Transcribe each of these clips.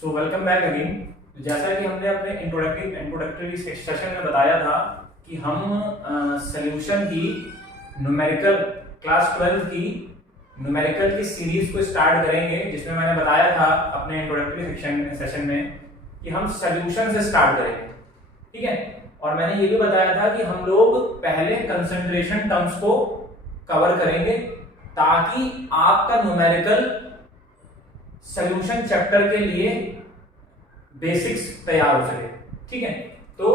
So welcome back again. जैसा कि हमने अपने इंट्रोडक्टरी सेशन में बताया था कि हम सॉल्यूशन की न्यूमेरिकल क्लास 12 की न्यूमेरिकल की सीरीज को स्टार्ट करेंगे, जिसमें मैंने बताया था अपने इंट्रोडक्टरी सेशन में कि हम सॉल्यूशन से स्टार्ट करेंगे। ठीक है, और मैंने ये भी बताया था कि हम लोग पहले कंसंट्रेशन टर्म्स को कवर करेंगे ताकि आपका न्यूमेरिकल सॉल्यूशन चैप्टर के लिए बेसिक्स तैयार हो सके। ठीक है, तो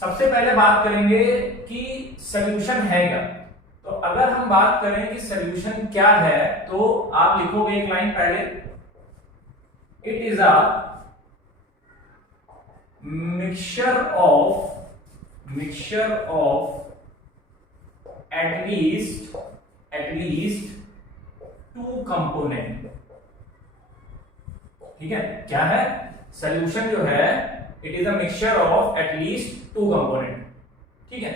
सबसे पहले बात करेंगे कि सॉल्यूशन है क्या। तो अगर हम बात करें कि सॉल्यूशन क्या है, तो आप लिखोगे एक लाइन पहले, it is a mixture of at least two component. ठीक है, क्या है सॉल्यूशन जो है, it is a mixture of at least two component. ठीक है,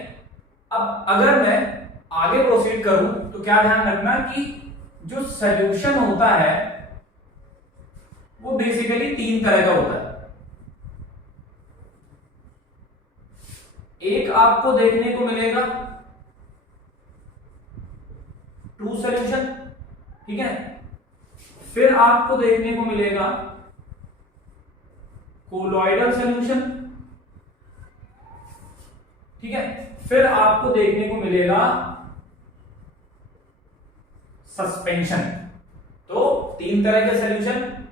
अब अगर मैं आगे प्रोसीड करूं तो क्या ध्यान रखना कि जो सॉल्यूशन होता है वो बेसिकली तीन तरह का होता है। एक आपको देखने को मिलेगा ट्रू सॉल्यूशन, ठीक है, फिर आपको देखने को मिलेगा कोलॉइडल सॉल्यूशन, ठीक है, फिर आपको देखने को मिलेगा सस्पेंशन। तो तीन तरह के सॉल्यूशन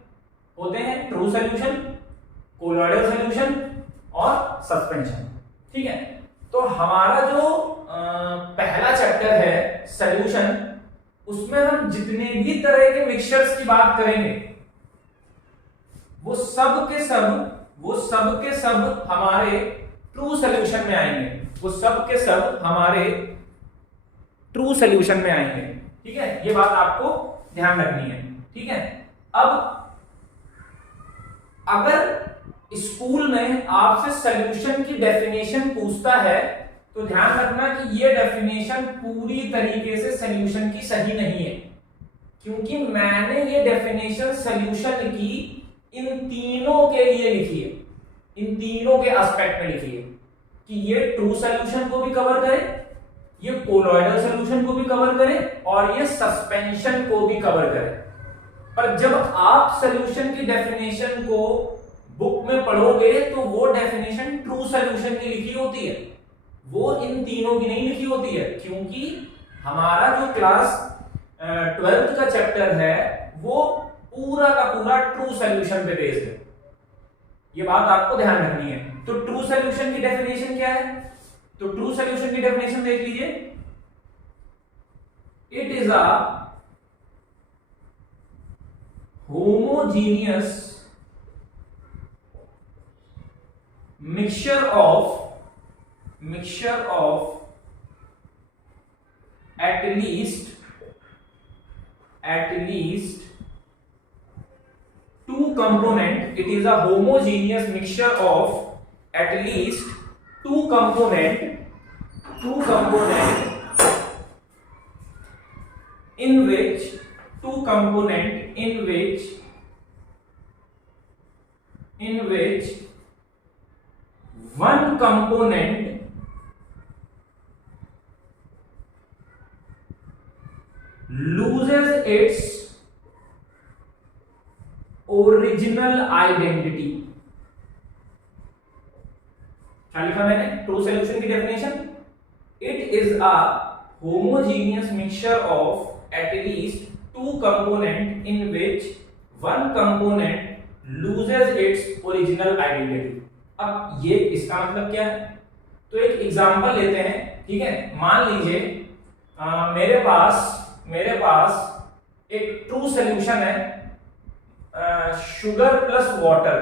होते हैं, ट्रू सॉल्यूशन, कोलॉइडल सॉल्यूशन और सस्पेंशन। ठीक है, तो हमारा जो पहला चैप्टर है सॉल्यूशन, उसमें हम जितने भी तरह के मिक्सचर्स की बात करेंगे वो सब के सब हमारे ट्रू सॉल्यूशन में आएंगे, वो सब के सब हमारे ट्रू सॉल्यूशन में आएंगे। ठीक है, ये बात आपको ध्यान रखनी है। ठीक है, अब अगर स्कूल में आपसे सॉल्यूशन की डेफिनेशन पूछता है तो ध्यान रखना कि ये डेफिनेशन पूरी तरीके से सॉल्यूशन की सही नहीं है, क्योंकि मैंने ये डेफिनेशन सॉल्यूशन की इन तीनों के लिए लिखी है, इन तीनों के एस्पेक्ट में लिखी है कि ये ट्रू सॉल्यूशन को भी कवर करे, ये कोलॉइडल सॉल्यूशन को भी कवर करे और ये सस्पेंशन को भी कवर करे। पर जब आप सॉल्यूशन की डेफिनेशन को बुक में पढ़ोगे तो वो डेफिनेशन ट्रू सॉल्यूशन की लिखी होती है, वो इन तीनों की नहीं लिखी होती है, क्योंकि हमारा जो क्लास 12th का चैप्टर है वो पूरा का पूरा ट्रू सॉल्यूशन पे बेस्ड है। ये बात आपको ध्यान रखनी है। तो ट्रू सॉल्यूशन की डेफिनेशन क्या है? तो ट्रू सॉल्यूशन की डेफिनेशन देख लीजिए, it is a homogeneous mixture of at least two component. It is a homogeneous mixture of at least two component in which one component loses its original identity. क्या लिखा मैंने? True solution की definition, it is a homogeneous mixture of at least two component in which one component loses its original identity. अब ये इसका मतलब क्या है? तो एक एग्जांपल लेते हैं। ठीक है, मान लीजिए मेरे पास एक ट्रू सॉल्यूशन है शुगर प्लस वाटर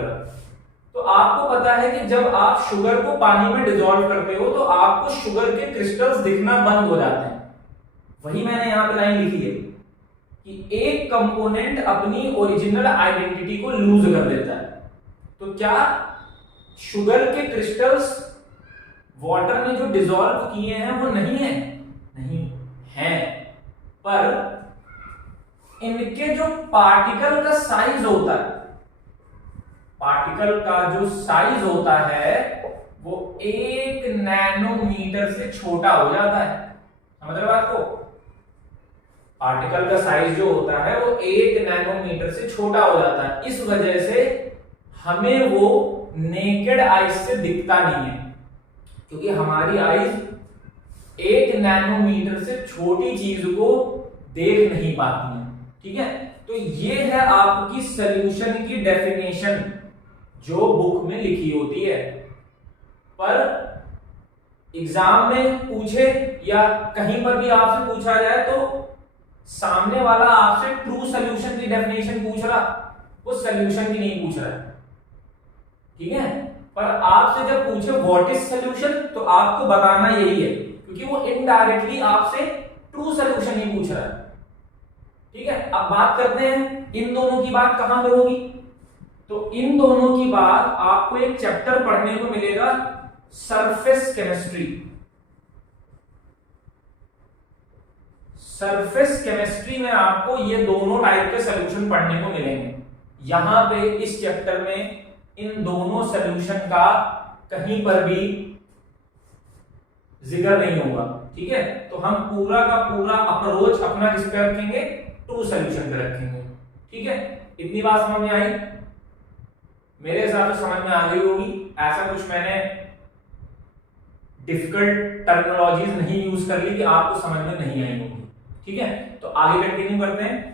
का, तो आपको पता है कि जब आप शुगर को पानी में डिसॉल्व करते हो तो आपको शुगर के क्रिस्टल्स दिखना बंद हो जाते हैं। वही मैंने यहां पे लाइन लिखी है कि एक कंपोनेंट अपनी ओरिजिनल आइडेंटिटी को लूज कर देता है। तो क्या शुगर के क्रिस्टल्स वाटर में जो डिसॉल्व किए हैं वो नहीं है? नहीं है, पर इनके जो पार्टिकल का साइज होता है, पार्टिकल का जो साइज होता है वो 1 नैनोमीटर से छोटा हो जाता है। समझ रहे बात को? पार्टिकल का साइज जो होता है वो 1 नैनोमीटर से छोटा हो जाता है। इस वजह से हमें वो नेकेड आइज से दिखता नहीं है, क्योंकि हमारी आइज 1 नैनोमीटर से छोटी चीज को देख नहीं पाती है। ठीक है, तो ये है आपकी सॉल्यूशन की डेफिनेशन जो बुक में लिखी होती है। पर एग्जाम में पूछे या कहीं पर भी आपसे पूछा जाए तो सामने वाला आपसे ट्रू सॉल्यूशन की डेफिनेशन पूछ रहा, वो सॉल्यूशन की नहीं पूछ रहा है। ठीक है, पर आपसे जब पूछे व्हाट इज सॉल्यूशन तो आपको बताना यही है, क्योंकि वो इनडायरेक्टली आपसे ट्रू सॉल्यूशन ही पूछ रहा है। ठीक है, अब बात करते हैं इन दोनों की बात कहां पे होगी। तो इन दोनों की बात आपको एक चैप्टर पढ़ने को मिलेगा, सरफेस केमिस्ट्री। सरफेस केमिस्ट्री में आपको ये दोनों टाइप के सॉल्यूशन पढ़ने को मिलेंगे। यहां पे इस चैप्टर में इन दोनों सॉल्यूशन का कहीं पर भी जिक्र नहीं होगा। ठीक है, तो हम पूरा का पूरा अप्रोच अपना किस पे रखेंगे, ट्रू सॉल्यूशन पे रखेंगे। ठीक है, इतनी बात समझ में आई? मेरे हिसाब से समझ में आ गई होगी। ऐसा कुछ मैंने डिफिकल्ट टर्मिनोलॉजीज नहीं यूज कर ली कि आपको समझ में नहीं आई होगी। ठीक है, तो आगे कंटिन्यू करते हैं।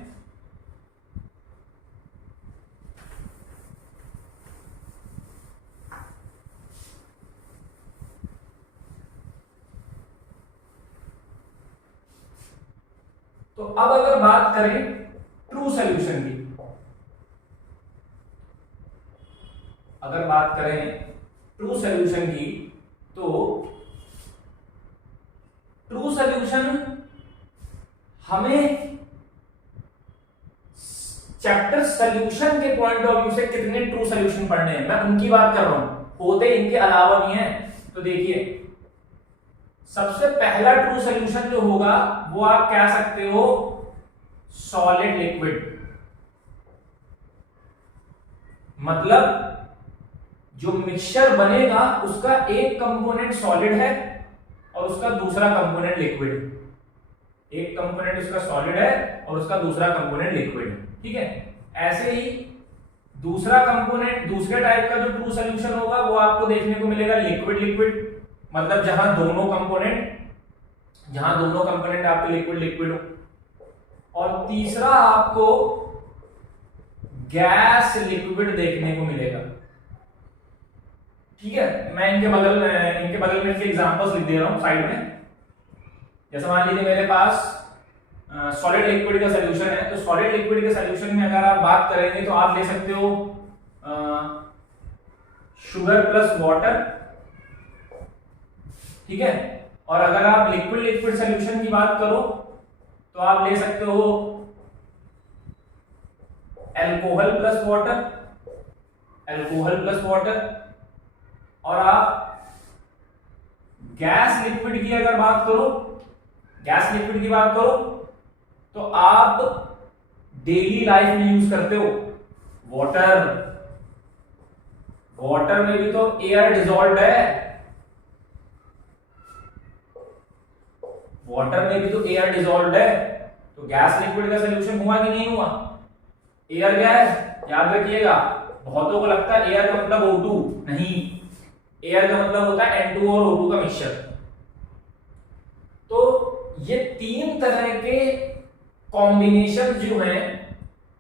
तो अब अगर बात करें ट्रू सॉल्यूशन की, अगर बात करें ट्रू सॉल्यूशन की, तो ट्रू सॉल्यूशन हमें चैप्टर सॉल्यूशन के पॉइंट ऑफ व्यू से कितने ट्रू सॉल्यूशन पढ़ने हैं, मैं उनकी बात कर रहा हूं, होते इनके अलावा भी हैं। तो देखिए, सबसे पहला ट्रू सॉल्यूशन जो होगा वो आप कह सकते हो सॉलिड लिक्विड। मतलब जो मिक्सचर बनेगा उसका एक कंपोनेंट सॉलिड है और उसका दूसरा कंपोनेंट लिक्विड है। एक कंपोनेंट उसका सॉलिड है और उसका दूसरा कंपोनेंट लिक्विड है। ठीक है, ऐसे ही दूसरा कंपोनेंट, दूसरे टाइप का जो ट्रू सॉल्यूशन होगा वो आपको देखने को मिलेगा लिक्विड लिक्विड। मतलब जहां दोनों कंपोनेंट आपके लिक्विड लिक्विड हो। और तीसरा आपको गैस लिक्विड देखने को मिलेगा। ठीक है, मैं इनके बगल में इनके एग्जांपल्स लिख दे रहा हूं साइड में। जैसे मान लीजिए मेरे पास सॉलिड लिक्विड का सॉल्यूशन है, तो सॉलिड लिक्विड के सॉल्यूशन में अगर आप बात करेंगे तो आप ले सकते हो शुगर प्लस वाटर। ठीक है, और अगर आप लिक्विड लिक्विड सॉल्यूशन की बात करो तो आप ले सकते हो अल्कोहल प्लस वाटर। और आप गैस लिक्विड की अगर बात करो तो आप डेली लाइफ में यूज करते हो वाटर में भी तो एयर डिसॉल्व्ड है। तो गैस लिक्विड का सॉल्यूशन हुआ कि नहीं हुआ? एयर क्या है, याद रखिएगा। बहुतों को लगता है एयर का मतलब O2, नहीं, एयर का मतलब होता है N2 और O2 का मिक्सचर। तो ये तीन तरह के कॉम्बिनेशन जो हैं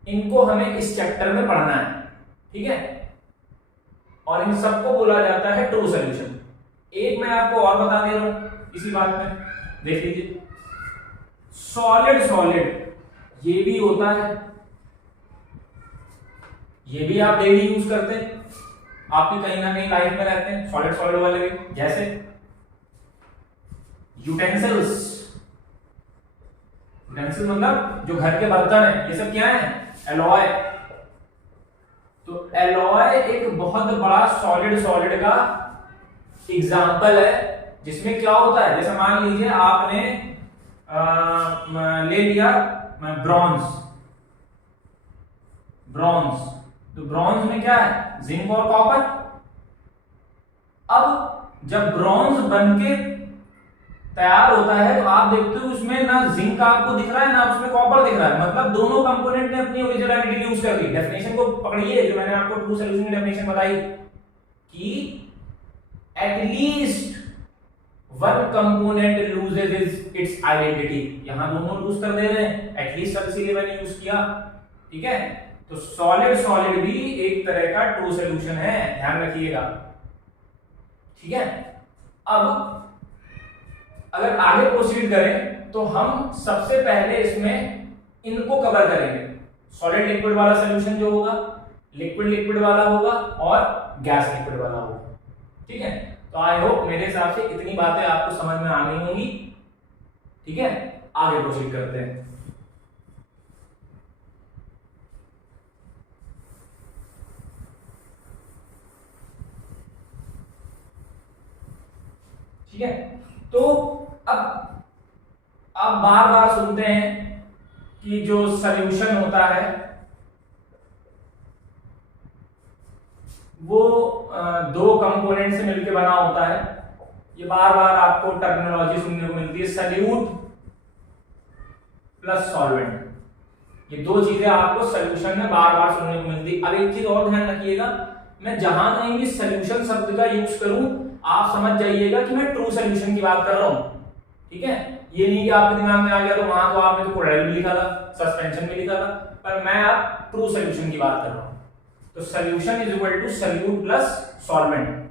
इनको हमें इस चैप्टर में पढ़ना है। ठीक है, और इन सबको बोला जाता है ट्रू सॉल्यूशन। एक मैं आपको और बता दे रहा हूं इसी बात में, देख लीजिए। सॉलिड ये भी होता है, ये भी आप डेली यूज करते हैं, आपकी कहीं ना कहीं लाइफ में रहते हैं सॉलिड वाले भी। जैसे यूटेंसिल्स मतलब जो घर के बर्तन है, ये सब क्या है? एलॉय। तो एलॉय एक बहुत बड़ा सॉलिड का एग्जाम्पल है, जिसमें क्या होता है, जैसे मान लीजिए आपने ले लिया ब्रॉन्ज। ब्रॉन्ज, तो ब्रॉन्ज में क्या है, जिंक और कॉपर। अब जब ब्रॉन्ज बनके तैयार होता है तो आप देखते हो उसमें ना जिंक आपको दिख रहा है ना उसमें कॉपर दिख रहा है, मतलब दोनों कंपोनेंट ने अपनी ओरिजिनलिटी यूज कर ली। डेफिनेशन को पकड़िए जो मैंने आपको ट्रू सॉल्यूशन की डेफिनेशन बताई कि at least one component loses it's identity. यहां दोनों लूज कर दे रहे हैं, एटलीस्ट सब इसीलिए मैंने यूज किया। ठीक है, तो सॉलिड सॉलिड भी एक तरह का ट्रू सॉल्यूशन है, ध्यान रखिएगा। ठीक है, अब अगर आगे प्रोसीड करें तो हम सबसे पहले इसमें इनको कवर करेंगे। सॉलिड लिक्विड वाला सॉल्यूशन जो होगा, लिक्विड लिक्विड वाला होगा और गैस लिक्विड वाला होगा। ठीक है, तो आई होप मेरे हिसाब से इतनी बातें आपको समझ में आ गई होंगी। ठीक है, आगे प्रोसीड करते हैं। ठीक है, तो अब आप बार बार सुनते हैं कि जो सॉल्यूशन होता है वो दो कंपोनेंट से मिलकर बना होता है। ये बार बार आपको टर्मिनोलॉजी सुनने को मिलती है, सॉल्यूट प्लस सॉल्वेंट। ये दो चीजें आपको सॉल्यूशन में बार बार सुनने को मिलती है। अब एक चीज और ध्यान रखिएगा, मैं जहां कहीं भी सॉल्यूशन शब्द का यूज करूं आप समझ जाइएगा कि मैं ट्रू सॉल्यूशन की बात कर रहा हूं। ठीक है, ये नहीं कि आपके दिमाग में आ गया तो वहां तो आपने तो कोडाइल भी लिखा था, सस्पेंशन भी लिखा था, पर मैं अब ट्रू सॉल्यूशन की बात कर रहा हूं। तो solution is equal to solute plus solvent.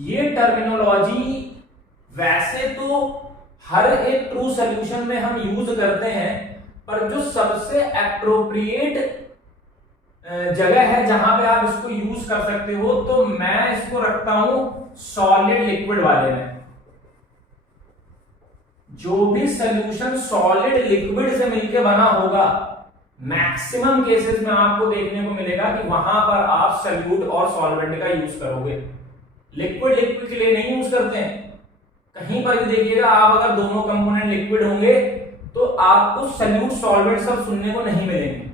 ये टर्मिनोलॉजी वैसे तो हर एक ट्रू सॉल्यूशन में हम यूज करते हैं, पर जो सबसे एप्रोप्रिएट जगह है जहां पे आप इसको यूज कर सकते हो, तो मैं इसको रखता हूं सॉलिड लिक्विड वाले में। जो भी सॉल्यूशन सॉलिड लिक्विड से मिलकर बना होगा, मैक्सिमम केसेस में आपको देखने को मिलेगा कि वहां पर आप सॉल्यूट और सॉल्वेंट का यूज करोगे। लिक्विड लिक्विड के लिए नहीं यूज करते हैं। कहीं पर भी देखिएगा आप, अगर दोनों कंपोनेंट लिक्विड होंगे तो आपको सॉल्यूट सॉल्वेंट सब सुनने को नहीं मिलेंगे।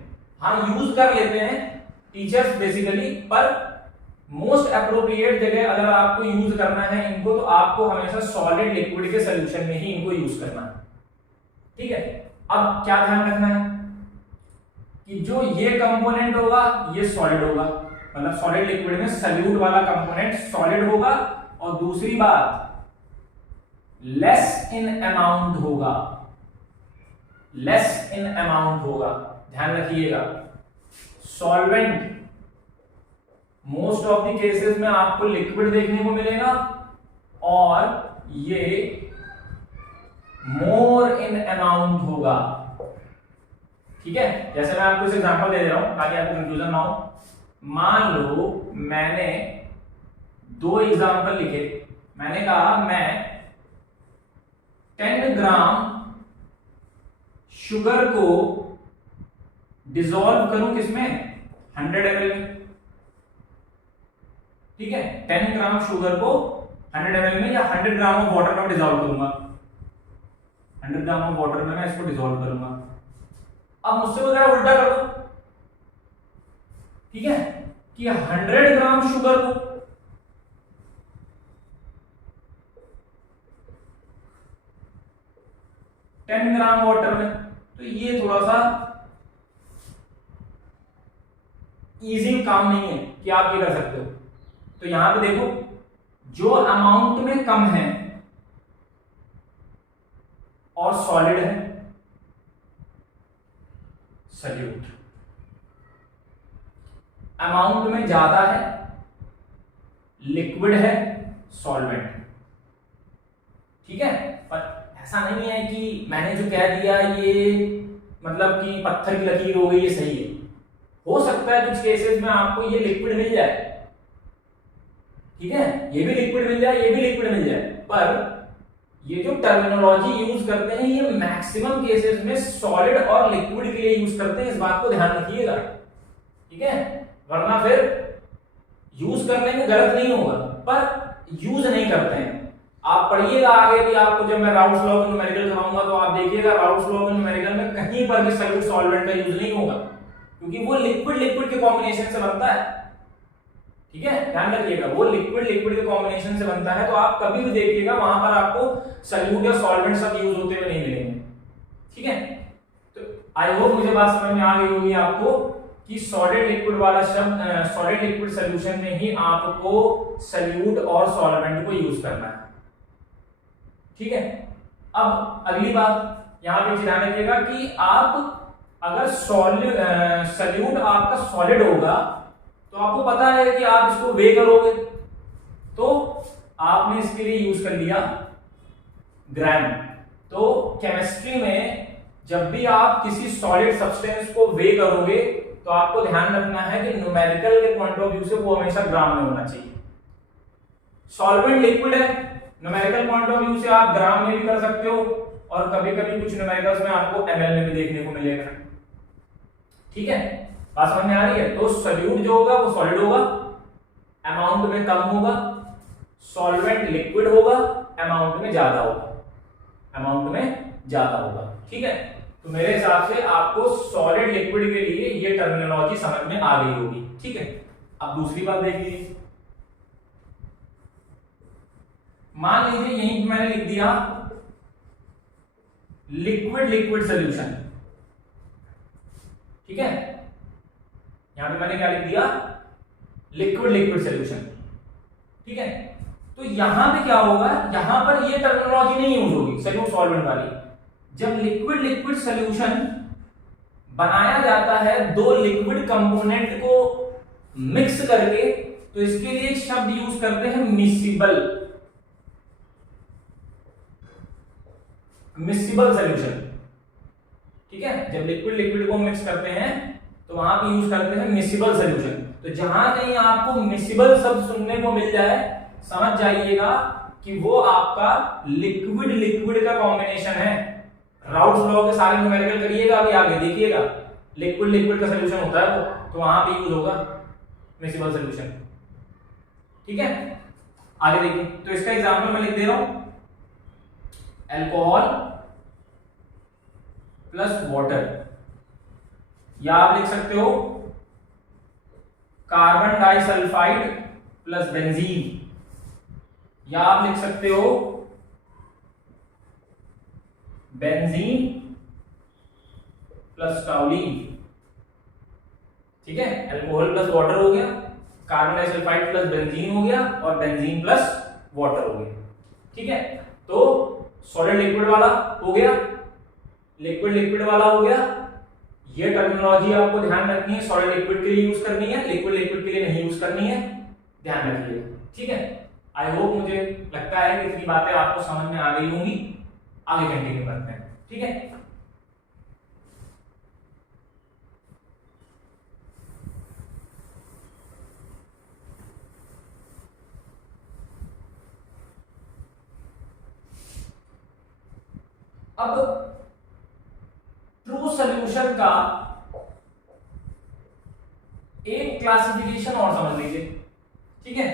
हाँ, यूज कर लेते हैं टीचर्स बेसिकली, पर मोस्ट अप्रोप्रिएट जगह अगर आपको यूज करना है इनको, तो आपको हमेशा सॉलिड लिक्विड के सॉल्यूशन में ही इनको यूज करना है। ठीक है, अब क्या ध्यान रखना है कि जो ये कंपोनेंट होगा ये सॉलिड होगा, मतलब सॉलिड लिक्विड में सॉल्यूट वाला कंपोनेंट सॉलिड होगा, और दूसरी बात लेस इन अमाउंट होगा, लेस इन अमाउंट होगा, ध्यान रखिएगा। Solvent most of the cases में आपको लिक्विड देखने को मिलेगा, और ये मोर इन अमाउंट होगा। ठीक है, जैसे मैं आपको इस एग्जांपल दे रहा हूं ताकि आपको कंफ्यूजन ना हो। मान लो मैंने दो एग्जांपल लिखे, मैंने कहा मैं 10 ग्राम शुगर को डिसॉल्व करूं किसमें, 100 ml में। ठीक है, 10 ग्राम शुगर को 100 ml में या 100 ग्राम ऑफ वाटर में डिसॉल्व करूंगा, 100 ग्राम ऑफ वाटर में मैं इसको डिसॉल्व करूंगा। अब मुझसे वगैरह उल्टा कर दो, ठीक है, कि 100 ग्राम शुगर को 10 ग्राम वाटर में, तो ये थोड़ा सा इजी काम नहीं है कि आप ये कर सकते हो। तो यहां पे देखो, जो अमाउंट में कम है और सॉलिड है सॉल्यूट, अमाउंट में ज्यादा है लिक्विड है सॉल्वेंट। ठीक है, पर ऐसा नहीं है कि मैंने जो कह दिया ये मतलब कि पत्थर की लकीर हो गई, ये सही है। हो सकता है कुछ केसेस में आपको ये लिक्विड मिल जाए, ठीक है, ये भी लिक्विड मिल जाए, ये भी लिक्विड मिल जाए, पर ये जो टर्मिनोलॉजी यूज करते हैं ये मैक्सिमम केसेस में सॉलिड और लिक्विड के लिए यूज करते हैं, इस बात को ध्यान रखिएगा। ठीक है, वरना फिर यूज करने में गलत नहीं होगा, पर यूज नहीं करते हैं। आप पढ़िएगा आगे भी, आपको जब मैं राउल्स लॉ का न्यूमेरिकल कराऊंगा तो आप देखिएगा राउल्स लॉ के न्यूमेरिकल में कहीं पर भी सॉल्यूट सॉल्वेंट का यूज नहीं होगा, क्योंकि वो लिक्विड लिक्विड के कॉम्बिनेशन से बनता है। ठीक है, ध्यान रखिएगा, वो लिक्विड लिक्विड के कॉम्बिनेशन से बनता है, तो आप कभी भी देखिएगा वहां पर आपको सॉल्यूट या सॉल्वेंट सब यूज होते हुए नहीं मिलेंगे। ठीक है, तो आई होप मुझे बात समझ में आ गई होगी आपको कि सॉलिड लिक्विड वाला शब्द, सॉलिड लिक्विड सॉल्यूशन में ही आपको सॉल्यूट और सॉल्वेंट को यूज करना है। ठीक है, अब अगली बात यहां पे ध्यान रखिएगा कि आप अगर सॉल्यूट आपका सॉलिड होगा तो आपको पता है कि आप इसको वे करोगे, तो आपने इसके लिए यूज कर लिया ग्राम। तो केमिस्ट्री में जब भी आप किसी सॉलिड सब्सटेंस को वे करोगे तो आपको ध्यान रखना है कि न्यूमेरिकल के पॉइंट ऑफ व्यू से वो हमेशा ग्राम में होना चाहिए। सॉल्वेंट लिक्विड है, न्यूमेरिकल पॉइंट ऑफ व्यू से आप ग्राम में भी कर सकते हो, और कभी कभी कुछ न्यूमेरिकल्स में आपको एमएल में भी देखने को मिलेगा। ठीक है, बात समझ में आ रही है? तो सॉल्यूट जो होगा वो सॉलिड होगा, अमाउंट में कम होगा, सॉल्वेंट लिक्विड होगा, अमाउंट में ज्यादा होगा, अमाउंट में ज्यादा होगा। ठीक है, तो मेरे हिसाब से आपको सॉलिड लिक्विड के लिए ये टर्मिनोलॉजी समझ में आ गई होगी। ठीक है, अब दूसरी बात देखिए, मान लीजिए यहीं मैंने लिख दिया लिक्विड लिक्विड सॉल्यूशन। ठीक है, यहां पे मैंने क्या लिख दिया, लिक्विड लिक्विड सॉल्यूशन। ठीक है, तो यहां पे क्या होगा, यहां पर ये टर्मिनोलॉजी नहीं यूज होगी सॉल्यूट सॉल्वेंट वाली। जब लिक्विड लिक्विड सॉल्यूशन बनाया जाता है दो लिक्विड कंपोनेंट को मिक्स करके, तो इसके लिए एक शब्द यूज करते हैं मिसिबल, मिसिबल सॉल्यूशन। ठीक है, जब लिक्विड लिक्विड को मिक्स करते हैं तो वहां पे यूज करते हैं मिसिबल सॉल्यूशन। तो जहां कहीं आपको मिसिबल शब्द सुनने को मिल जाए, समझ जाइएगा कि वो आपका लिक्विड लिक्विड का कॉम्बिनेशन है। राउल्स लॉ के सारे न्यूमेरिकल करिएगा, अभी आगे देखिएगा, लिक्विड लिक्विड का सॉल्यूशन होता है वो, तो वहां पे यूज होगा मिसिबल सॉल्यूशन। ठीक है, आगे देखिए, तो इसका एग्जांपल मैं लिख दे रहा हूं, अल्कोहल प्लस वाटर, या आप लिख सकते हो कार्बन डाइसल्फाइड प्लस बेंजीन, या आप लिख सकते हो बेंजीन प्लस टॉल्यूइन। ठीक है, अल्कोहल प्लस वाटर हो गया, कार्बन डाइसल्फाइड प्लस बेंजीन हो गया, और बेंजीन प्लस वाटर हो गया। ठीक है, तो सॉलिड लिक्विड वाला हो गया, लिक्विड लिक्विड वाला हो गया। ये टर्मिनोलॉजी आपको ध्यान रखनी है, सॉलिड लिक्विड के लिए यूज करनी है, लिक्विड लिक्विड के लिए नहीं यूज करनी है, ध्यान रखिए। ठीक है, आई होप, मुझे लगता है कि इतनी बातें आपको समझ में आ गई होंगी। आगे कंटिन्यू करते हैं। ठीक है, अब ट्रू सॉल्यूशन का एक क्लासिफिकेशन और समझ लीजिए। ठीक है,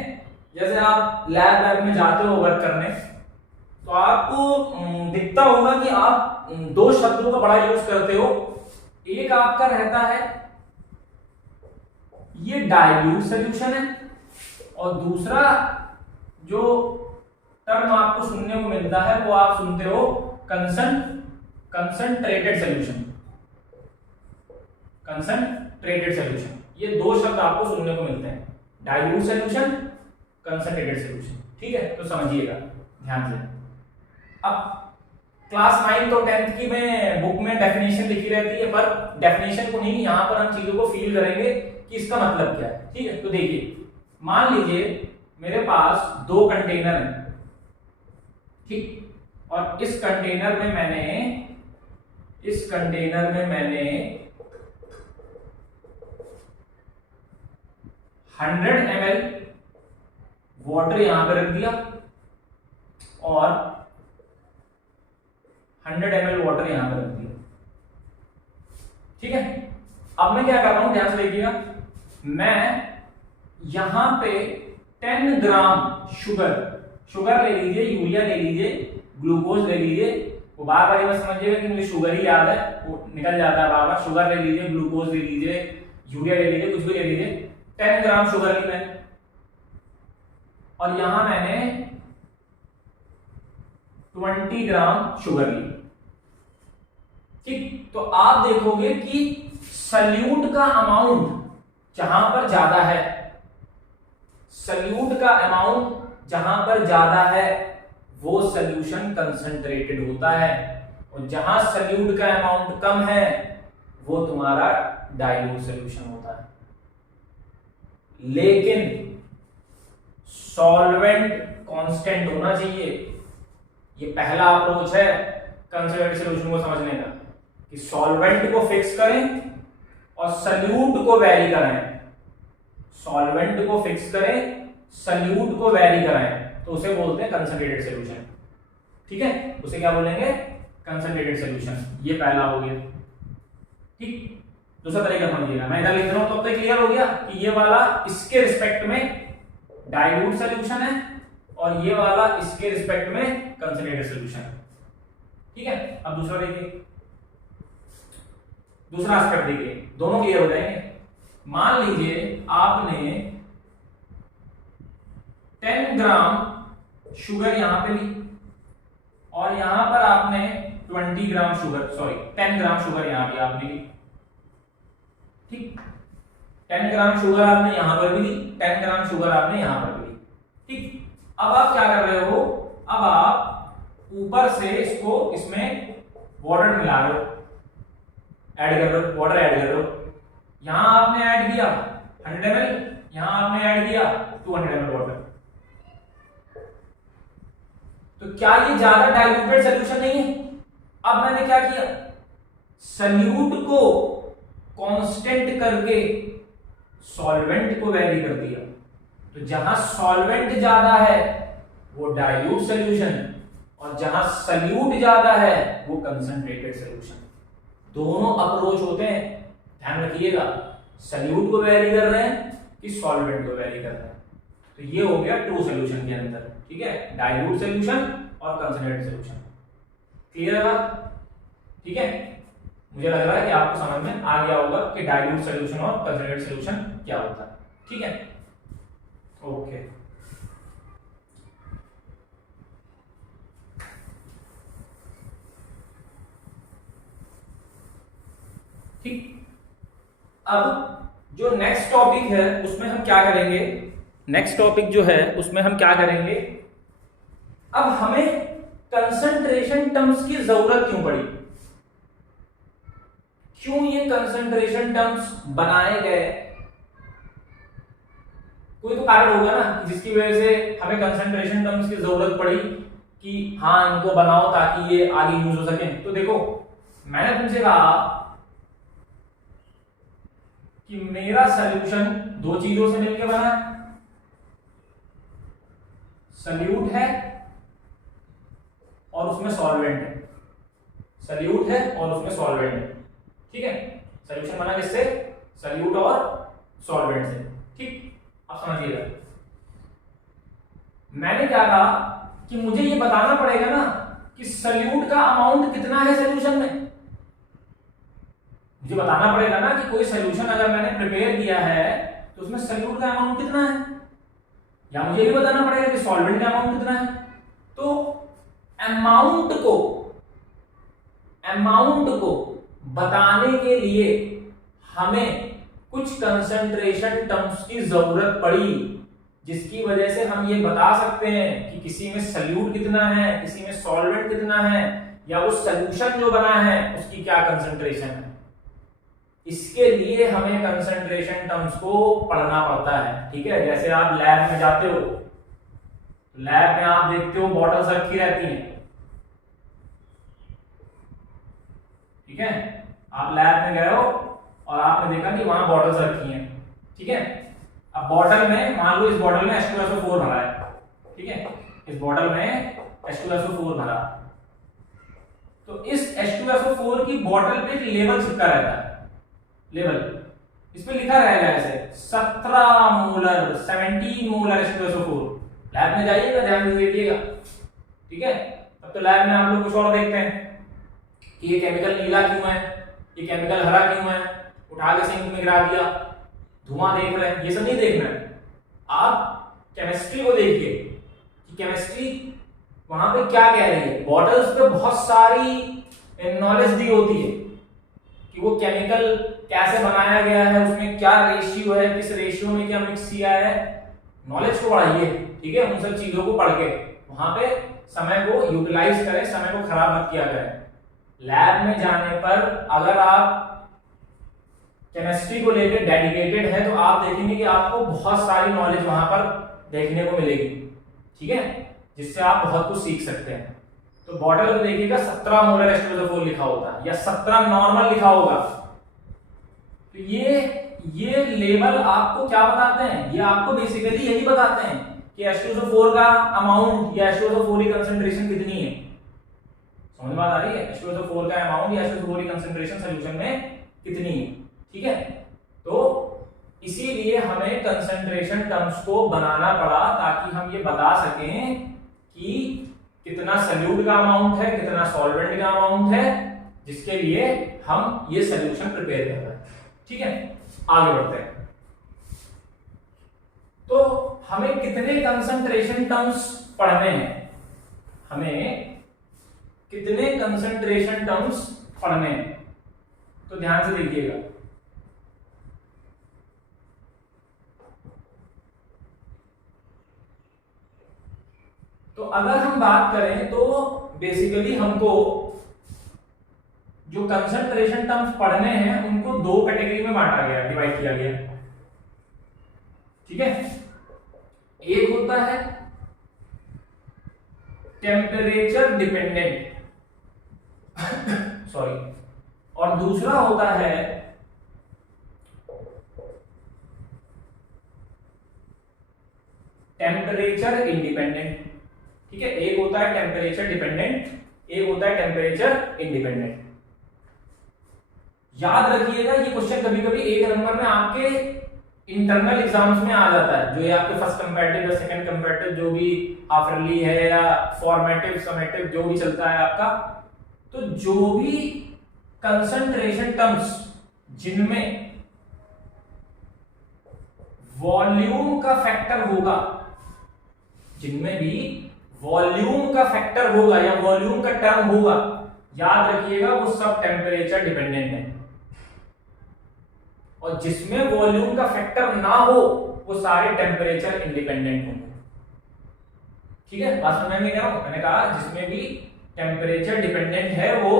जैसे आप लैब में जाते हो वर्क करने, तो आपको दिखता होगा कि आप दो शब्दों का बड़ा यूज करते हो। एक आपका रहता है ये डाइल्यूट सॉल्यूशन है, और दूसरा जो टर्म आपको सुनने को मिलता है वो आप सुनते हो कंसंट्रेटेड सॉल्यूशन, कंसंट्रेटेड सॉल्यूशन। ये दो शब्द आपको सुनने को मिलते हैं, डाइल्यूट सॉल्यूशन, कंसंट्रेटेड सॉल्यूशन। ठीक है, तो समझिएगा ध्यान से। अब क्लास 9 तो 10th की में बुक में डेफिनेशन लिखी रहती है, पर डेफिनेशन को नहीं, यहां पर हम चीजों को फील करेंगे कि इसका मतलब क्या है। ठीक है, तो देखिए, मान लीजिए मेरे पास दो कंटेनर हैं, ठीक, और इस कंटेनर में मैंने 100 ml वाटर यहां पर रख दिया, और 100 ml वाटर यहां पर रख दिया। ठीक है, अब मैं क्या कर रहा हूं, ध्यान से देखिएगा, मैं यहां पे 10 ग्राम शुगर शुगर ले लीजिए, यूरिया ले लीजिए, ग्लूकोज ले लीजिए, वो बार बार ये समझिएगा कि मुझे शुगर ही याद है, वो निकल जाता है बार बार। शुगर ले लीजिए, ग्लूकोज ले लीजिए, यूरिया ले लीजिए, कुछ भी ले लीजिए। 10 ग्राम शुगर ली मैंने और यहां मैंने 20 ग्राम शुगर ली। ठीक, तो आप देखोगे कि सल्यूट का अमाउंट जहां पर ज्यादा है, सल्यूट का अमाउंट जहां पर ज्यादा है वो सॉल्यूशन कंसंट्रेटेड होता है, और जहां सल्यूट का अमाउंट कम है वो तुम्हारा डाइल्यूट सॉल्यूशन होता है। लेकिन सॉल्वेंट कांस्टेंट होना चाहिए। ये पहला अप्रोच है कंसंट्रेटेड सॉल्यूशन को समझने का, कि सॉल्वेंट को फिक्स करें और सल्यूट को वेरी कराएं। सॉल्वेंट को फिक्स करें, सल्यूट को वेरी कराएं, तो उसे बोलते हैं कंसंट्रेटेड सॉल्यूशन। ठीक है, उसे क्या बोलेंगे? Concentrated solution. ये पहला हो गया। ठीक, दूसरा तरीका समझिएगा, मैं इधर लिख रहा हूं तो अब तक क्लियर हो गया कि ये वाला इसके रिस्पेक्ट में डाइल्यूट सॉल्यूशन है और ये वाला इसके रिस्पेक्ट में कंसंट्रेटेड सॉल्यूशन है। ठीक है, अब दूसरा देखिए, दूसरा एस्पेक्ट देखिए, दोनों क्लियर हो जाएंगे। मान लीजिए आपने 10 ग्राम शुगर यहां पे ली और यहां पर आपने 20 gram sugar, sorry 10 gram sugar यहां पे आपने ली। ठीक, 10 ग्राम शुगर आपने यहां पर भी ली, 10 ग्राम शुगर आपने यहां पर भी ली। ठीक, अब आप क्या कर रहे हो? अब आप ऊपर से इसको इसमें वाटर मिला रहे हो, ऐड कर रहे हो, वाटर ऐड कर रहे हो। यहां आपने ऐड किया 100 ml, यहां आपने ऐड किया 200 ml वाटर। तो क्या ये ज्यादा डाइल्यूटेड सॉल्यूशन नहीं है? अब मैंने क्या किया, सल्यूट को कांस्टेंट करके सॉल्वेंट को वेरी कर दिया। तो जहां सॉल्वेंट ज्यादा है वो डाइल्यूट सॉल्यूशन, और जहां सल्यूट ज्यादा है वो कंसंट्रेटेड सॉल्यूशन। दोनों अप्रोच होते हैं, ध्यान रखिएगा। सल्यूट को वेरी कर रहे हैं कि सॉल्वेंट को वेरी कर रहे हैं। तो ये हो गया ट्रू सॉल्यूशन के अंदर। ठीक है, डाइल्यूट सॉल्यूशन और कंसंट्रेटेड सॉल्यूशन। क्लियर है बात? ठीक है, मुझे लग रहा है कि आपको समझ में आ गया होगा कि डाइल्यूट सॉल्यूशन और कंसंट्रेटेड सॉल्यूशन क्या होता है। ठीक है, ओके। ठीक, अब जो नेक्स्ट टॉपिक है उसमें हम क्या करेंगे? नेक्स्ट टॉपिक जो है उसमें हम क्या करेंगे? अब हमें कंसंट्रेशन टर्म्स की जरूरत क्यों पड़ी? क्यों ये कंसंट्रेशन टर्म्स बनाए गए? कोई तो कारण होगा ना जिसकी वजह से हमें कंसंट्रेशन टर्म्स की जरूरत पड़ी कि हाँ इनको बनाओ ताकि ये आगे यूज हो सके। तो देखो, मैंने तुमसे कहा कि मेरा सॉल्यूशन दो चीजों से मिलकर बना है, सल्यूट है और उसमें सॉल्वेंट है। सल्यूट है और उसमें सॉल्वेंट है। ठीक है, सॉल्यूशन बना किससे? सल्यूट और सॉल्वेंट से। ठीक, अब समझिएगा, मैंने क्या कहा कि मुझे ये बताना पड़ेगा ना कि सल्यूट का अमाउंट कितना है सॉल्यूशन में। मुझे बताना पड़ेगा ना कि कोई सॉल्यूशन अगर मैंने प्रिपेयर किया है तो उसमें सल्यूट का अमाउंट कितना है, या मुझे ये बताना पड़ेगा कि सॉल्वेंट का अमाउंट कितना है। तो अमाउंट को बताने के लिए हमें कुछ कंसंट्रेशन टर्म्स की जरूरत पड़ी, जिसकी वजह से हम ये बता सकते हैं कि किसी में सल्यूट कितना है, किसी में सॉल्वेंट कितना है, या वो सॉल्यूशन जो बना है उसकी क्या कंसंट्रेशन है। इसके लिए हमें कंसंट्रेशन टर्म्स को पढ़ना पड़ता है। ठीक है, जैसे आप लैब में जाते हो, लैब में आप देखते हो बॉटल्स रखी रहती हैं। ठीक है, आप लैब में गए हो और आपने देखा कि वहां बॉटल्स रखी हैं। ठीक है, अब बॉटल में मान लो इस बॉटल में H2SO4 भरा है। ठीक है, इस बॉटल में H2SO4 भरा, तो इस H2SO4 की बॉटल पे एक लेबल चिपका रहता है। लेबल इस पे लिखा रहेगा ऐसे 17 मोलर 17 मोलर H2SO4। लैब में जाइएगा, ध्यान से देखिएगा, ठीक है। अब तो लैब में आप लोग कुछ और देखते हैं कि ये केमिकल नीला क्यों है, ये केमिकल हरा क्यों है, उठा के सिंक में गिरा दिया, धुआं देख रहे हैं, ये सब नहीं देखना है। आप केमिस्ट्री को देखिए कि केमिस्ट्री वहां पे क्या कह रही है। बॉटल्स पे बहुत सारी नॉलेज दी होती है कि वो केमिकल कैसे बनाया गया है, उसमें क्या रेशियो है, किस रेशियो में क्या मिक्स किया है। नॉलेज को बढ़ाइए, ठीक है, उन सब चीजों को पढ़ के वहां पे समय को यूटिलाइज करें, समय को खराब मत किया करें। लैब में जाने पर अगर आप केमिस्ट्री को लेकर डेडिकेटेड है तो आप देखेंगे कि आपको बहुत सारी नॉलेज वहां पर देखने को मिलेगी, ठीक है, जिससे आप बहुत कुछ सीख सकते हैं। तो बॉटल में देखिएगा 17 मोलर H2SO4 लिखा होता है या 17 नॉर्मल लिखा होगा। तो ये लेवल आपको क्या बताते हैं, ये आपको बेसिकली यही बताते हैं कि H2SO4 का अमाउंट या H2SO4 की कंसंट्रेशन कितनी है। समझ में आ रही है, H2SO4 का अमाउंट या H2SO4 की कंसंट्रेशन सॉल्यूशन में कितनी है, ठीक है। तो इसीलिए हमें कंसंट्रेशन टर्म्स को बनाना पड़ा ताकि हम ये बता सकें कि कितना सॉल्यूट का अमाउंट है, कितना सॉल्वेंट का अमाउंट है, जिसके लिए हम ये सॉल्यूशन प्रिपेयर कर रहे हैं, ठीक है। आगे बढ़ते हैं। तो हमें कितने कंसंट्रेशन टर्म्स पढ़ने हैं, हमें कितने कंसंट्रेशन टर्म्स पढ़ने हैं, तो ध्यान से देखिएगा। तो अगर हम बात करें तो बेसिकली हमको जो कंसंट्रेशन टर्म्स पढ़ने हैं उनको दो कैटेगरी में बांटा गया, डिवाइड किया गया, ठीक है। एक होता है टेम्परेचर डिपेंडेंट सॉरी, और दूसरा होता है टेम्परेचर इंडिपेंडेंट, ठीक है। एक होता है टेम्परेचर डिपेंडेंट, एक होता है टेम्परेचर इंडिपेंडेंट। याद रखिएगा ये क्वेश्चन कभी कभी एक नंबर में आपके इंटरनल एग्जाम्स में आ जाता है, जो ये आपके फर्स्ट कंपैरेटिव या सेकंड कंपैरेटिव जो भी हाफ ईयरली है या फॉर्मेटिव समेटिव जो भी चलता है आपका, तो जो भी कंसंट्रेशन टर्म्स जिनमें वॉल्यूम का फैक्टर होगा, जिनमें भी वॉल्यूम का फैक्टर होगा या वॉल्यूम का टर्म होगा, याद रखिएगा वो सब टेम्परेचर डिपेंडेंट है। और जिसमें वॉल्यूम का फैक्टर ना हो वो सारे टेम्परेचर इंडिपेंडेंट होंगे, ठीक है। बात समझ में कह रहा हूं, मैंने कहा जिसमें भी टेम्परेचर डिपेंडेंट है वो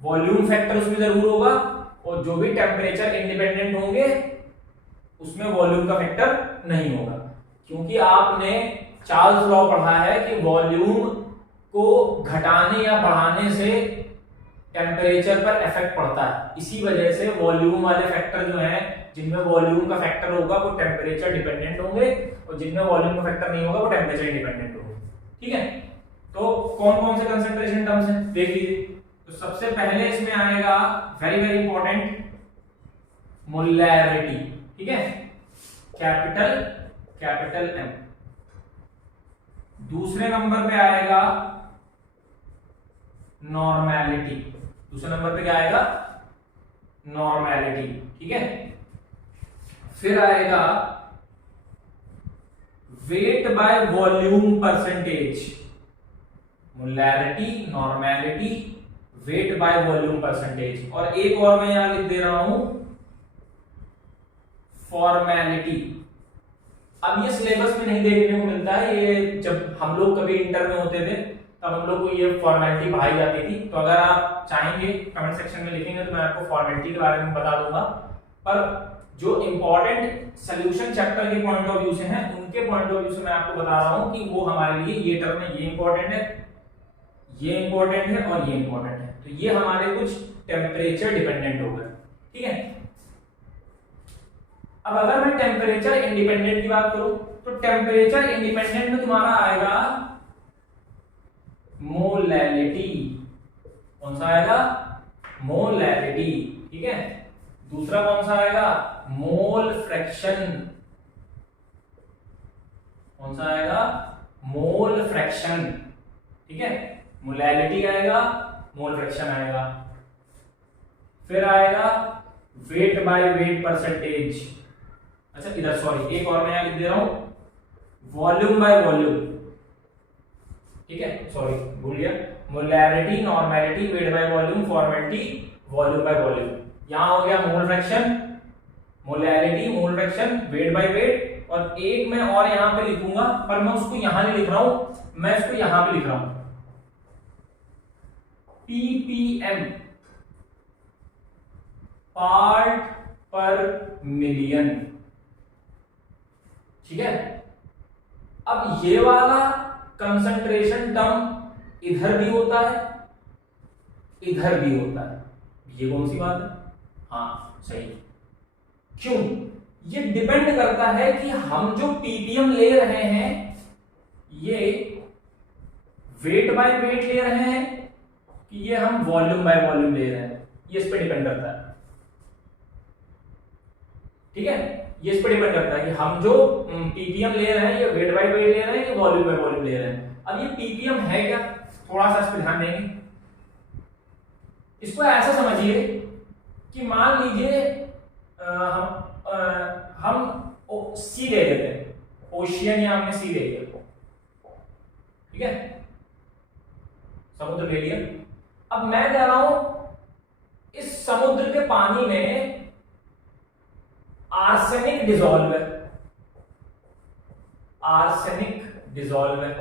वॉल्यूम फैक्टर उसमें जरूर होगा, और जो भी टेम्परेचर इंडिपेंडेंट होंगे उसमें वॉल्यूम का फैक्टर नहीं होगा, क्योंकि आपने चार्ल्स लॉ पढ़ा है कि वॉल्यूम को घटाने या बढ़ाने से टेम्परेचर पर इफेक्ट पड़ता है। इसी वजह से वॉल्यूम वाले फैक्टर जो हैं, जिनमें वॉल्यूम का फैक्टर होगा वो टेम्परेचर डिपेंडेंट होंगे, और जिनमें वॉल्यूम का फैक्टर नहीं होगा वो टेम्परेचर इंडिपेंडेंट होंगे, ठीक है। तो कौन कौन से कंसंट्रेशन टर्म्स हैं देख लीजिए। तो सबसे पहले इसमें आएगा वेरी वेरी इंपॉर्टेंट मोलैरिटी, ठीक है, कैपिटल एम। दूसरे नंबर पे आएगा नॉर्मैलिटी, दूसरे नंबर पे क्या आएगा, नॉर्मैलिटी, ठीक है। फिर आएगा weight by volume percentage, molarity, normality, weight by volume percentage, और एक और मैं यहां लिख दे रहा हूं फॉर्मेलिटी। अब ये सिलेबस में नहीं देखने को मिलता है, ये जब हम लोग कभी इंटर में होते थे तब हम लोग को ये फॉर्मेलिटी पढ़ाई जाती थी। तो अगर आप चाहेंगे कमेंट सेक्शन में लिखेंगे तो मैं आपको फॉर्मेलिटी के बारे में बता दूंगा, पर जो इंपॉर्टेंट सॉल्यूशन चैप्टर के पॉइंट ऑफ व्यू से हैं उनके पॉइंट ऑफ व्यू से मैं आपको बता रहा हूं कि वो हमारे लिए ये टर्म है, ये इंपॉर्टेंट है, ये इंपॉर्टेंट है और ये इंपॉर्टेंट है। तो ये हमारे कुछ टेम्परेचर डिपेंडेंट हो गए, ठीक है। अब अगर मैं टेम्परेचर इंडिपेंडेंट की बात करूं तो टेम्परेचर इंडिपेंडेंट में तुम्हारा आएगा मोलैलिटी, कौन सा आएगा, मोलैलिटी, ठीक है। दूसरा कौन सा आएगा, मोल फ्रैक्शन, कौन सा आएगा? Mole fraction. ठीक है, मोलैलिटी आएगा, मोल फ्रैक्शन आएगा, फिर आएगा वेट बाय वेट परसेंटेज। अच्छा इधर सॉरी एक और मैं यहां लिख दे रहा हूं, वॉल्यूम बाय वॉल्यूम। ठीक है, सॉरी भूल गया, molarity, normality, weight by volume, formality, volume by volume. यहां हो गया mole fraction, molarity, mole fraction, weight by weight, और एक मैं और यहां पे लिखूंगा, पर मैं उसको यहां नहीं लिख रहा हूं, मैं इसको यहां पे लिख रहा हूं, ppm, पार्ट पर मिलियन। ठीक है, अब ये वाला कंसंट्रेशन टर्म इधर भी होता है, इधर भी होता है, ये कौन सी बात है? हाँ सही। क्यों? ये डिपेंड करता है कि हम जो पीपीएम ले रहे हैं ये वेट बाय वेट ले रहे हैं कि ये हम वॉल्यूम बाय वॉल्यूम ले रहे हैं, ये इस पे डिपेंड करता है। ठीक है, ये इस पे डिपेंड करता है कि हम जो पीपीएम ले रहे हैं ये वेट बाय वेट ले रहे हैं कि वॉल्यूम बाय वॉल्यूम ले रहे हैं। अब ये पीपीएम है क्या, थोड़ा सा इस पे ध्यान देंगे। इसको ऐसा समझिए कि मान लीजिए हम सी ले लेते हैं, ओशियन या हमने सी ले लिया, ठीक है, समुद्र ले लिया। अब मैं कह रहा हूं इस समुद्र के पानी में आर्सेनिक डिसॉल्व है, आर्सेनिक डिसॉल्व है।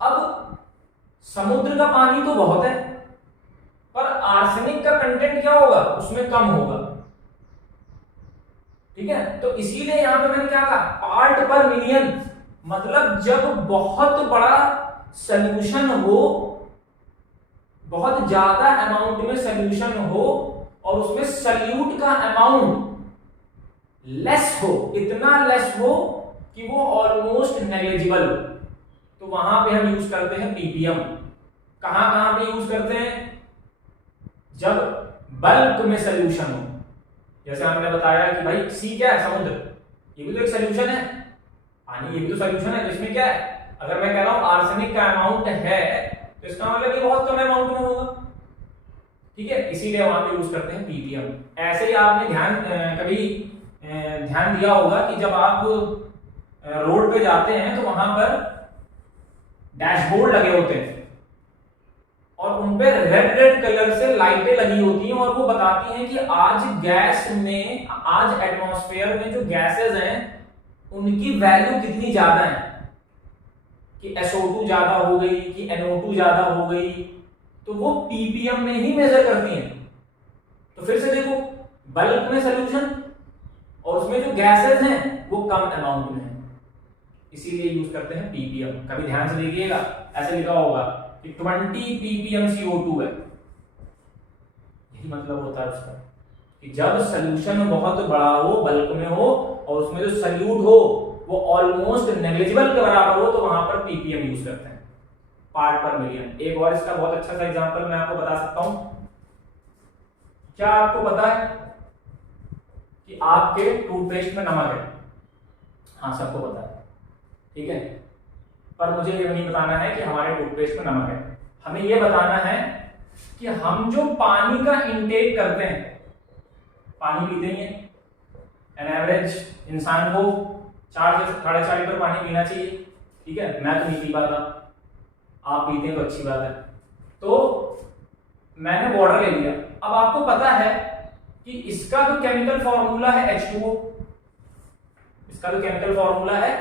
अब समुद्र का पानी तो बहुत है, पर आर्सेनिक का कंटेंट क्या होगा, उसमें कम होगा। ठीक है, तो इसीलिए यहां पे मैंने क्या कहा, पार्ट पर मिलियन, मतलब जब बहुत बड़ा सॉल्यूशन हो, बहुत ज्यादा अमाउंट में सॉल्यूशन हो और उसमें सॉल्यूट का अमाउंट लेस हो, इतना लेस हो कि वो ऑलमोस्ट नेग्लिजिबल हो, तो वहां पे हम यूज करते हैं पीपीएम। कहां कहां पे यूज करते हैं? जब बल्क में सॉल्यूशन हो, जैसे हमने बताया कि भाई सी क्या है, समुद्र, ये भी तो एक सॉल्यूशन है, पानी ये भी तो सॉल्यूशन है, तो इसमें क्या है, अगर मैं कह रहा हूं आर्सेनिक का अमाउंट है तो इसका मतलब ये बहुत कम अमाउंट में होगा। ठीक है, इसीलिए वहां पे यूज करते हैं पीपीएम। ऐसे ही आपने कभी ध्यान दिया होगा कि जब आप रोड पे जाते हैं तो वहां पर डैशबोर्ड लगे होते हैं और उनपे रेड रेड कलर से लाइटें लगी होती हैं और वो बताती हैं कि आज गैस में, आज एटमॉस्फेयर में जो गैसेस हैं उनकी वैल्यू कितनी ज्यादा है, कि SO2 ज्यादा हो गई, कि NO2 ज्यादा हो गई, तो वो पीपीएम में ही मेजर करती हैं। तो फिर से देखो, बल्क में सॉल्यूशन और उसमें जो गैसेस हैं वो कम अमाउंट में है, इसीलिए यूज करते हैं पीपीएम। कभी ध्यान से देखिएगा, ऐसे लिखा होगा कि 20 ppm CO2 है, यही मतलब होता है उसका, कि जब सॉल्यूशन बहुत बड़ा हो, बल्क में हो और उसमें जो सॉल्यूट हो वो ऑलमोस्ट नेग्लिजिबल के बराबर हो, तो वहां पर पीपीएम यूज करते हैं, पार्ट पर मिलियन। एक और इसका बहुत अच्छा सा एग्जांपल मैं आपको बता सकता हूं। क्या आपको पता है कि आपके टूथपेस्ट में नमक है? हाँ, सबको पता है, ठीक है, पर मुझे ये नहीं बताना है कि हमारे टूथपेस्ट में नमक है, हमें ये बताना है कि हम जो पानी का इंटेक करते हैं, पानी पीते ही हैं, एन एवरेज इंसान को 4 से 4.5 लीटर पानी पीना चाहिए। ठीक है, मैं तो नहीं पी पाता, आप पीते हैं तो अच्छी बात है। तो मैंने वाटर ले लिया, अब आपको पता है कि इसका जो केमिकल फॉर्मूला है H2O, इसका जो केमिकल फॉर्मूला है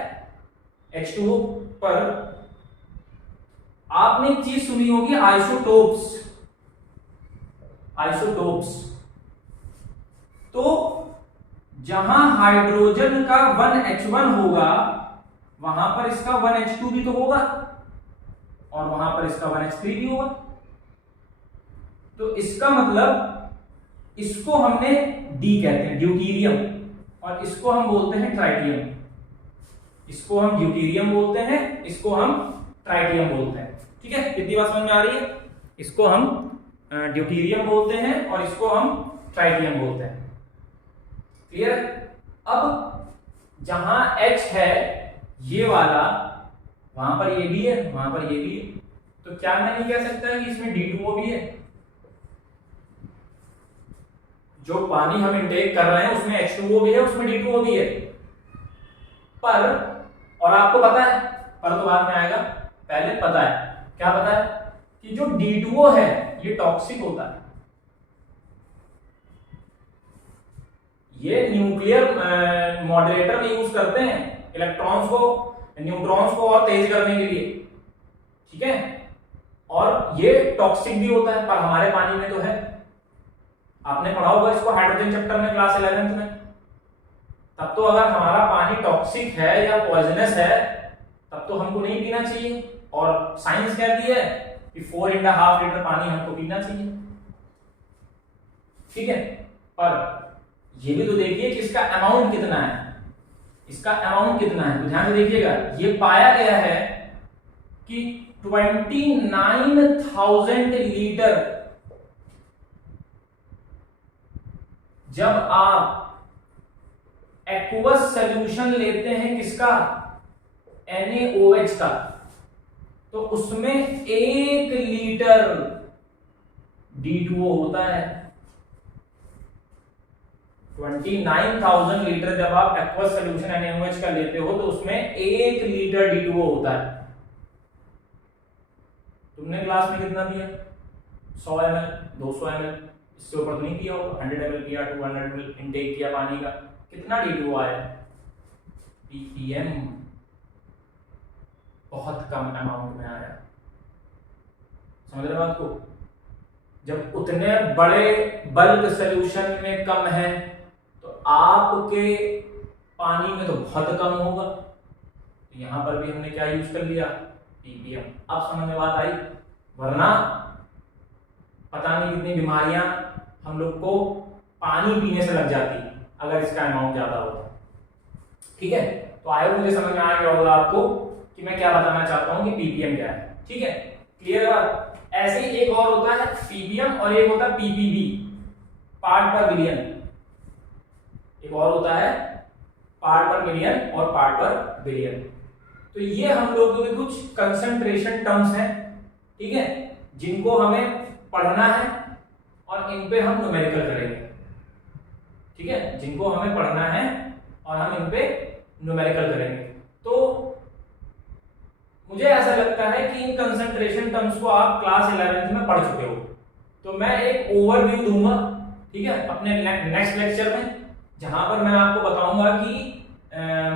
H2O, पर आपने एक चीज सुनी होगी, आइसोटोप्स। आइसोटोप्स, तो जहां हाइड्रोजन का 1H1 होगा वहां पर इसका 1H2 भी तो होगा और वहां पर इसका 1H3 भी होगा। तो इसका मतलब इसको हमने डी कहते हैं, ड्यूटीरियम, और इसको हम बोलते हैं ट्राइटियम। इसको हम ड्यूटीरियम बोलते हैं, इसको हम ट्राइटियम बोलते हैं। ठीक है, कितनी बात समझ में आ रही है? इसको हम ड्यूटीरियम बोलते हैं और इसको हम ट्राइटियम बोलते हैं। क्लियर? अब जहां H है ये वाला, वहां पर ये भी है, वहां पर ये भी है, तो क्या मैं नहीं कह सकता कि इसमें D2O भी है? जो पानी हम इंटेक कर रहे हैं उसमें H2O भी है, उसमें D2O भी है। पर, और आपको पता है, पर तो बाद में आएगा, पहले पता है, क्या पता है कि जो D2O है ये टॉक्सिक होता है। ये न्यूक्लियर मॉडरेटर में यूज करते हैं इलेक्ट्रॉन्स को, न्यूट्रॉन्स को और तेज करने के लिए, ठीक है, और ये टॉक्सिक भी होता है, पर हमारे पानी में तो है। आपने पढ़ा होगा इसको हाइड्रोजन चैप्टर में क्लास 11th में। तब तो अगर हमारा पानी टॉक्सिक है या पॉइजनस है तब तो हमको नहीं पीना चाहिए, और साइंस कहती है कि 4.5 लीटर पानी हमको पीना चाहिए, ठीक है। पर ये भी तो देखिए कि इसका अमाउंट कितना है, इसका अमाउंट कितना है, तो ध्यान से देखिएगा। ये पाया गया है कि 29,000 लीटर जब आप एक्वस सॉल्यूशन लेते हैं किसका, NaOH का, तो उसमें 1 लीटर D2O होता है। 29,000 लीटर जब आप एक्वस सॉल्यूशन NaOH का लेते हो तो उसमें 1 लीटर D2O होता है। तुमने क्लास में कितना पिया? 100 ml, 200 ml, इससे ऊपर तो नहीं पिया होगा। 100 ml पिया, 200 ml इनटेक किया पानी का, कितना D2O आया? ppm, बहुत कम अमाउंट में आया। समझ रहे बात को? जब उतने बड़े बल्क सॉल्यूशन में कम है तो आपके पानी में तो बहुत कम होगा। तो यहां पर भी हमने क्या यूज कर लिया? ppm। अब समझ में बात आई? वरना पता नहीं कितनी बीमारियां हम लोग को पानी पीने से लग जाती अगर इसका अमाउंट ज्यादा होता। ठीक है, तो आई होप मुझे समझ में आ गया होगा आपको कि मैं क्या बताना चाहता हूं कि ppm क्या है। ठीक है, क्लियर बात? ऐसे ही एक और होता है ppm और एक होता है ppb, पार्ट पर बिलियन। एक और होता है पार्ट पर मिलियन और पार्ट पर बिलियन। तो ये हम लोगों के कुछ कंसंट्रेशन टर्म्स हैं, ठीक है, जिनको हमें पढ़ना है और इन पे हम न्यूमेरिकल करेंगे। ठीक है, जिनको हमें पढ़ना है और हम इन पे न्यूमेरिकल करेंगे। तो मुझे ऐसा लगता है कि इन कंसंट्रेशन टर्म्स को आप क्लास 11th में पढ़ चुके हो, तो मैं एक ओवरव्यू दूंगा, ठीक है, अपने नेक्स्ट लेक्चर में, जहां पर मैं आपको बताऊंगा कि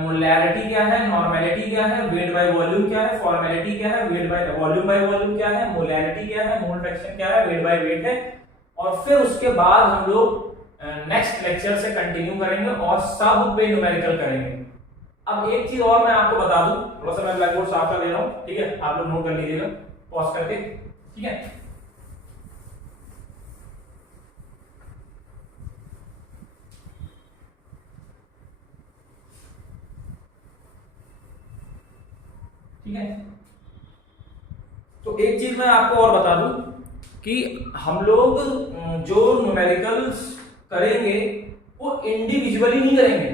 मोलैरिटी क्या है, नॉर्मेलिटी क्या है, वेट बाय वॉल्यूम क्या है, फॉर्मेलिटी क्या है, weight by volume by volume क्या है, मोलैरिटी क्या है, मोल फ्रैक्शन क्या है, वेट बाय वेट है। और फिर उसके बाद हम लोग नेक्स्ट लेक्चर से कंटिन्यू करेंगे और सब पे न्यूमेरिकल करेंगे। अब एक चीज और मैं आपको बता दूं, थोड़ा सा मैं ब्लैक बोर्ड साफ कर दे रहा हूं, ठीक है, आप लोग नोट कर लीजिएगा पॉज करके। ठीक है, ठीक है, तो एक चीज मैं आपको और बता दूं कि हम लोग जो न्यूमेरिकल्स करेंगे वो इंडिविजुअली नहीं करेंगे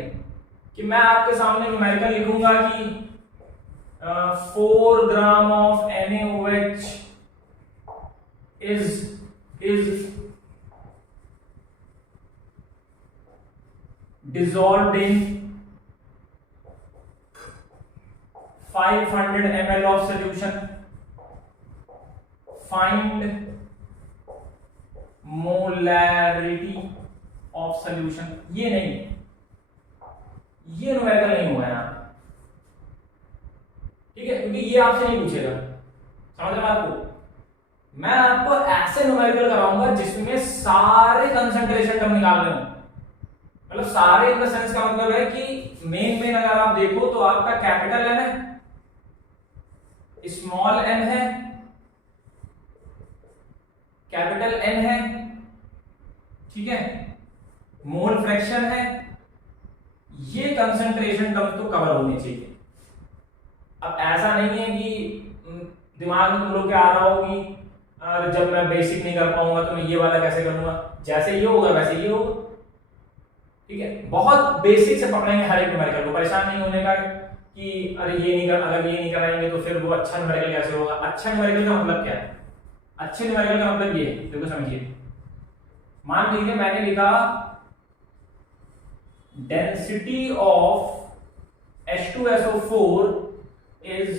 कि मैं आपके सामने न्यूमेरिकल लिखूंगा कि 4 gram of NaOH is dissolved in 500 ml of solution. Find molarity of solution. ये नहीं, ये न्यूमेरिकल नहीं हुआ यहाँ, ठीक है, क्योंकि ये आपसे नहीं पूछेगा। समझ रहे आपको? मैं आपको ऐसे न्यूमेरिकल कराऊंगा जिसमें सारे कंसंट्रेशन टर्म निकाल रहे हो, मतलब सारे इन द सेंस का मतलब है कि मेन अगर आप देखो तो आपका कैपिटल एन है, स्मॉल एन है, कैपिटल एन है, ठीक है, मोल फ्रैक्शन है, ये कंसंट्रेशन टर्म तो कवर होने चाहिए। अब ऐसा नहीं है कि दिमाग में तुम लोग क्या आ रहा हो कि जब मैं बेसिक नहीं कर पाऊंगा तो मैं ये वाला कैसे करूंगा, जैसे ये होगा वैसे ये होगा। ठीक है, बहुत बेसिक से पकड़ेंगे हर एक न्यूमेरिकल को, परेशान नहीं होने का कि अरे ये नहीं कर, अगर ये नहीं कराएंगे तो फिर वो अच्छा न्यूमेरिकल कैसे होगा। अच्छा न्यूमेरिकल का मतलब क्या है? अच्छे न्यूमेरिकल का मतलब ये है, देखो समझिए, मान लीजिए मैंने लिखा डेंसिटी ऑफ H2SO4 is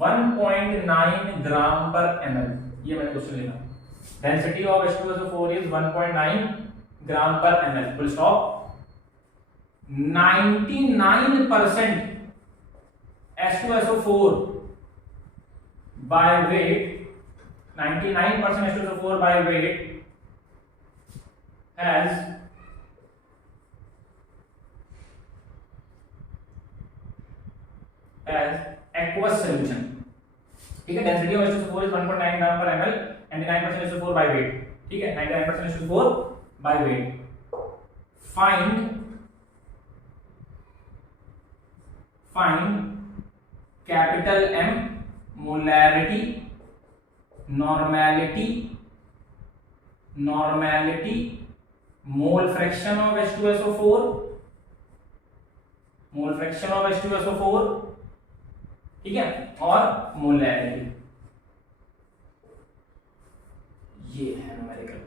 1.9 ग्राम पर ml, ये मैंने क्वेश्चन लिखा, डेंसिटी ऑफ H2SO4 is 1.9 ग्राम पर ml, full stop. 99% H2SO4 by weight, 99% H2SO4 by weight has aqueous solution, ठीक है। डेंसिटी ऑफ H2SO4 is 1.9 ग्राम पर ml, 99% H2SO4 by weight, ठीक है, 99% H2SO4 by weight। find capital M molarity, normality, mole fraction of H2SO4, ठीक है, और molarity, ये है न्यूमेरिकल।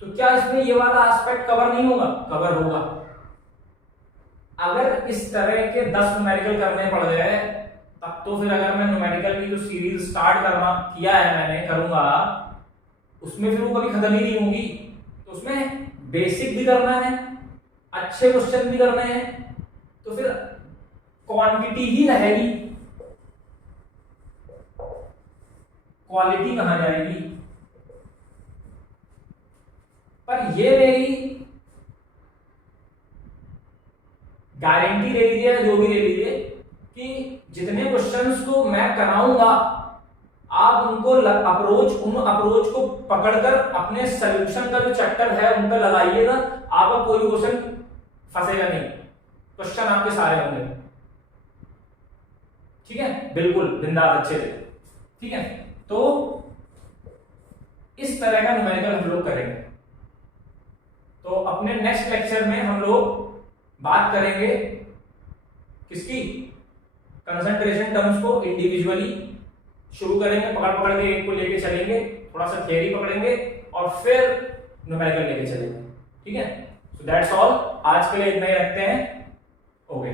तो क्या इसमें ये वाला एस्पेक्ट कवर नहीं होगा? कवर होगा। अगर इस तरह के 10 न्यूमेरिकल करने पड़ गए तब तो फिर अगर मैं न्यूमेरिकल की जो सीरीज स्टार्ट किया है मैंने, करूंगा, उसमें फिर वो कभी खत्म ही नहीं होगी। तो उसमें बेसिक भी करना है, अच्छे क्वेश्चन भी करने हैं, तो फिर क्वांटिटी ही रहेगी, क्वालिटी कहां जाएगी। पर ये मेरी गारंटी ले लीजिए, जो भी ले लीजिए, कि जितने क्वेश्चंस को मैं कराऊंगा आप उनको उन अप्रोच को पकड़कर अपने सॉल्यूशन का जो चैप्टर है उन पर लगाइएगा, आपका कोई क्वेश्चन फंसेगा नहीं, क्वेश्चन आपके सारे होंगे, ठीक है, बिल्कुल बिंदास अच्छे से, ठीक है। तो इस तरह का न्यूमेरिकल हम लोग करेंगे। तो अपने नेक्स्ट लेक्चर में हम लोग बात करेंगे किसकी? कंसंट्रेशन टर्म्स को इंडिविजुअली शुरू करेंगे, पकड़ पकड़ के एक को लेके चलेंगे, थोड़ा सा थियरी पकड़ेंगे और फिर न्यूमेरिकल लेके चलेंगे, ठीक है। सो दैट्स ऑल, आज के लिए इतना ही रखते हैं। ओके।